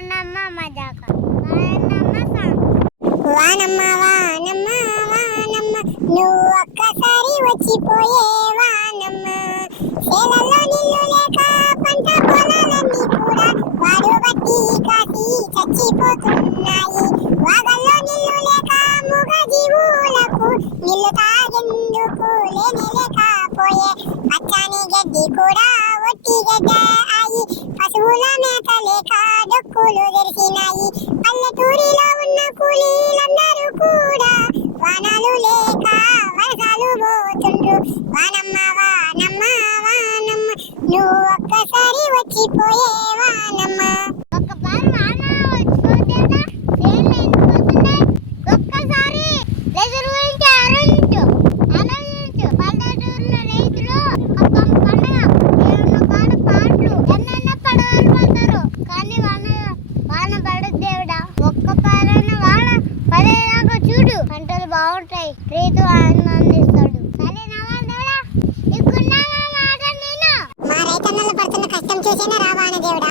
వానమ్మ మజాక వానమ్మ song. వానమ్మ వానమ్మ వానమ్మ నువ్వు ఒక్కసారి వచ్చిపోయే వానమ్మ. చేలల్లో నీళ్లు లేక పంట పొలాలన్నీ కూడా వాడు బట్టి కాసి చచ్చిపోతున్నాయి. వాగల్లో నీళ్లు లేక మూగ జీవులకు నీళ్లు తాగేందుకు లేనే లేకపోయే. పచ్చని గడ్డి కూడా ఒట్టి గడ్డ అయి పశువుల మేత లేక డొక్కులు తెరిసినాయి. పల్లెటూరిలో ఉన్న కూలీలందరూ కూడా వానలు లేక వరదలు పోతుండ్రు. వానమ్మ వానమ్మ వానమ్మ నువ్వు ఒక్కసారి వచ్చిపోయే వానమ్మ. ఒక్కసారి వాన వచ్చిపోతేనా చేనులు ఎండిపోతున్నాయి. ఒక్కసారి రైతుల గురించి ఆలోచించు. పల్లెటూరులో రైతులు ఒక పండుగ ఏమన్నా పాటలు ఎన్నెన్న పడవలు పడతారు. కానీ వాన పడదు దేవుడా. ఒక్క పాలన వాన పడేదాకా చూడు, పంటలు బాగుంటాయి, రైతు ఆనందిస్తాడు. సరేనా దేవుడా, ఇక్కడ మాట నేను మా రైతన్నలు పడుతున్న కష్టం చూసేనా రా వాన దేవుడా.